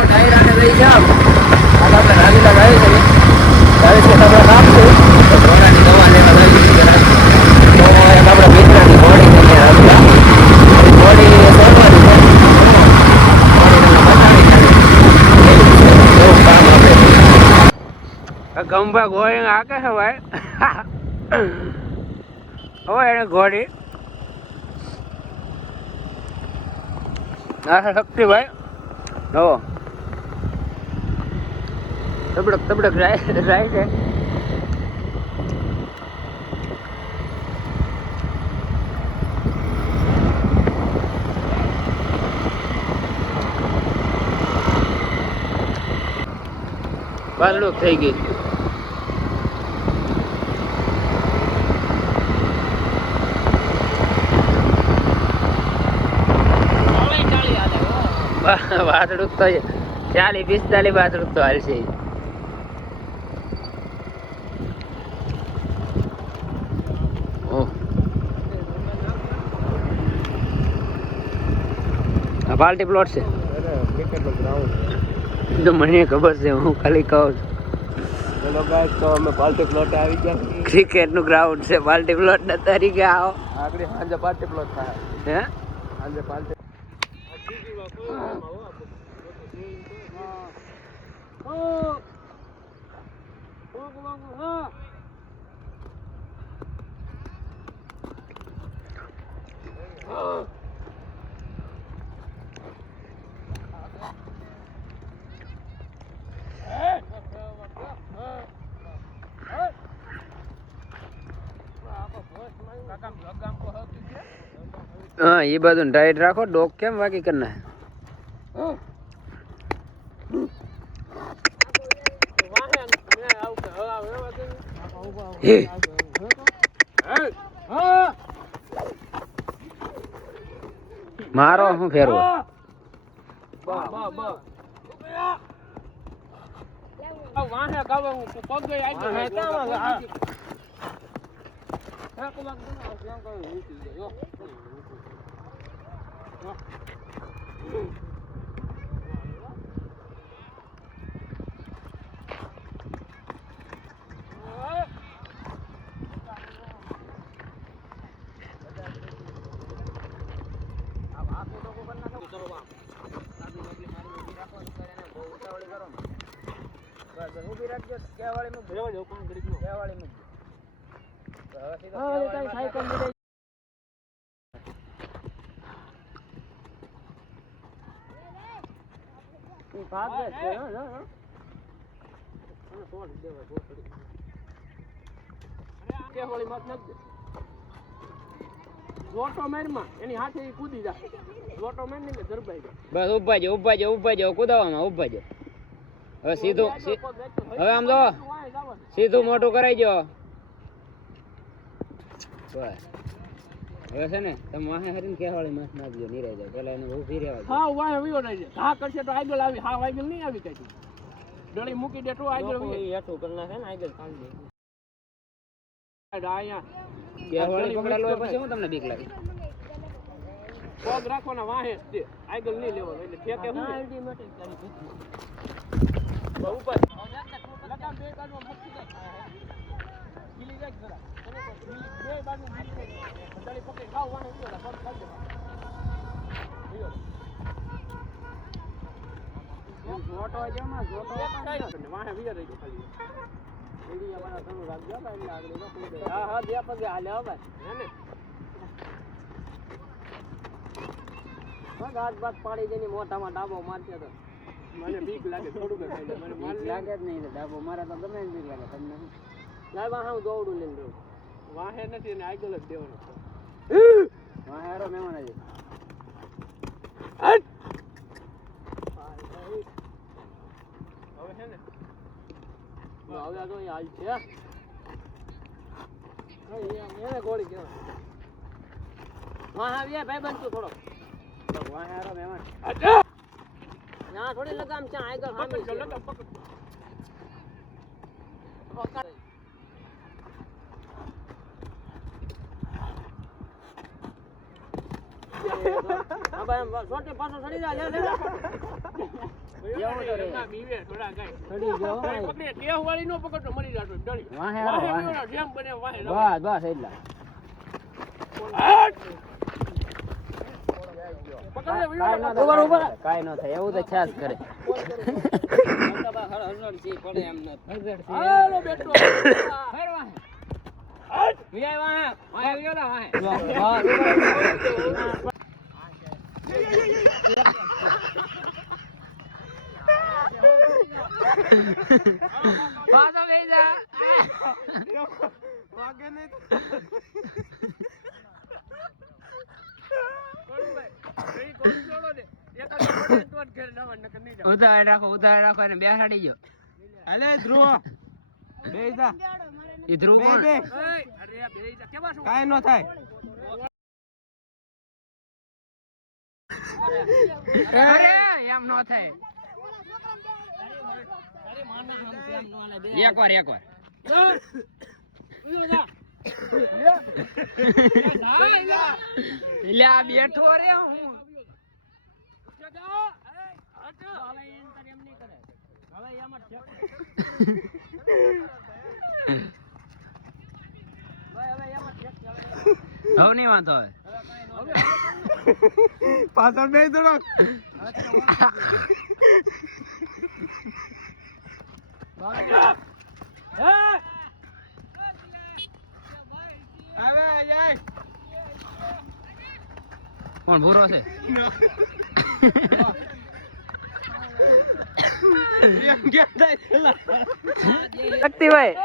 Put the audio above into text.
ડાયરાને લઈ જાવ આ આપણે રાજીલા ગાય છે ત્યારે છે આપણે કામ છે ઘોડાની દવા લેવા લાગી છે તો એક આપણે ભીતરાની ઘોડી છે ઘોડી સોરવાની છે ગંભા ઘોડી આકે છે ભાઈ હવે એને ઘોડી આ શક્તિભાઈ હો તબડક તબડક રાય છે પાલડુક થઈ ગઈ વાતડુક તો 40-45 વાતડુક તો હાલશે પાર્ટી પ્લોટ છે તો મને ખબર છે હું ખાલી કહું ચલો ગાઈસ તો અમે પાર્ટી પ્લોટ આવી ગયા ક્રિકેટ નું ગ્રાઉન્ડ છે પાર્ટી પ્લોટ ના તરીકે આવો આગળ સાંજે પાર્ટી પ્લોટ થાય હે સાંજે પાર્ટી हाँ ये बात डाइट रखो डॉग क्या बाकी करना है मारो हूँ फेर बस उभा जाओ कूदवा उभा जाओ હવે સીધું હવે આમ જો સીધું મોટું કરાઈ દો બસ હવે છે ને તમે વાહે હરીને કેવાળી માસ નાખજો નીરાઈ જાય પેલા એને ઊભી રહેવા દો હા વાહે વિયો રહી જાય હા કરશે તો આગળ આવી હા આગળ નહીં આવી કઈ ડળી મૂકી દે તો આગળ વી હેઠું કરી નાખે ને આગળ કાઢી દે આયા કેવાળી પકડેલો હોય પછી હું તમને બીક લાગે પગ રાખવાના વાહે છે આગળ નહીં લેવાનો એટલે ઠેકે હું અલ્ટિમેટિક કરી ઉપર લગામ બે બાજુ મસ્તી કર ગીલી જાય જરા બે બાજુ ગીલી પકડી ખાવ વાને વિયો પગ કાઢ દે જોટો આજો માં જોટો કાઈ વાહે વિયો રહી ગયો ખાલી એડી અમારા થોડું રાખજો એટલે આગળ હા હા બે પગે હાલે હવે હે ને ગાત બાત પાડી જઈને મોઢામાં ડાબો મારશે તો મને બીક લાગે થોડું મને બીક લાગે જ નહીં ડાબો મારે તો ગમે બીક લાગે તમને લાય વાહ હું દોડું લઈને દઉં વાહે નથી ને આગળ જ દેવાનો વાહે હારો મહેમાન આજે હવે છે ને હવે આ તો હાલ છે એને ગોળી કેવા વાહ આવ્યા ભાઈ બનતું થોડો વાહ હારો મહેમાન ના થોડી લગામ છે આગળ હામી છે લગામ પકડ હા ભાઈ એમ સોટે પાછો ચડી જા લે લે બીવે થોડા ગાય ચડી ગયો પકડે ટેહ વાળી નો પકડતો મરી જાતો ડળી વાહે જેમ બને વાહે બસ બસ એટલા કાઈ ન થાય એવું તો છાસ કરે પડે એમ નથી હાલો બેટો વિયા વાહે વાહે વિયો ના વાહે પાછો ગઈ જા વાગે નહીં ઉધાર રાખો અને બેસાડી ગયો હાલે ધ્રુવ બેજા ઈ ધ્રુવ બે અરે બેજા કેવા શું કાઈ ન થાય અરે એમ ન થાય એકવાર લ્યા બેઠો રે હું હવે નહીં વાંધો હવે પાછળ બે થોડો કોણ ભૂરો છે શક્તિભાઈ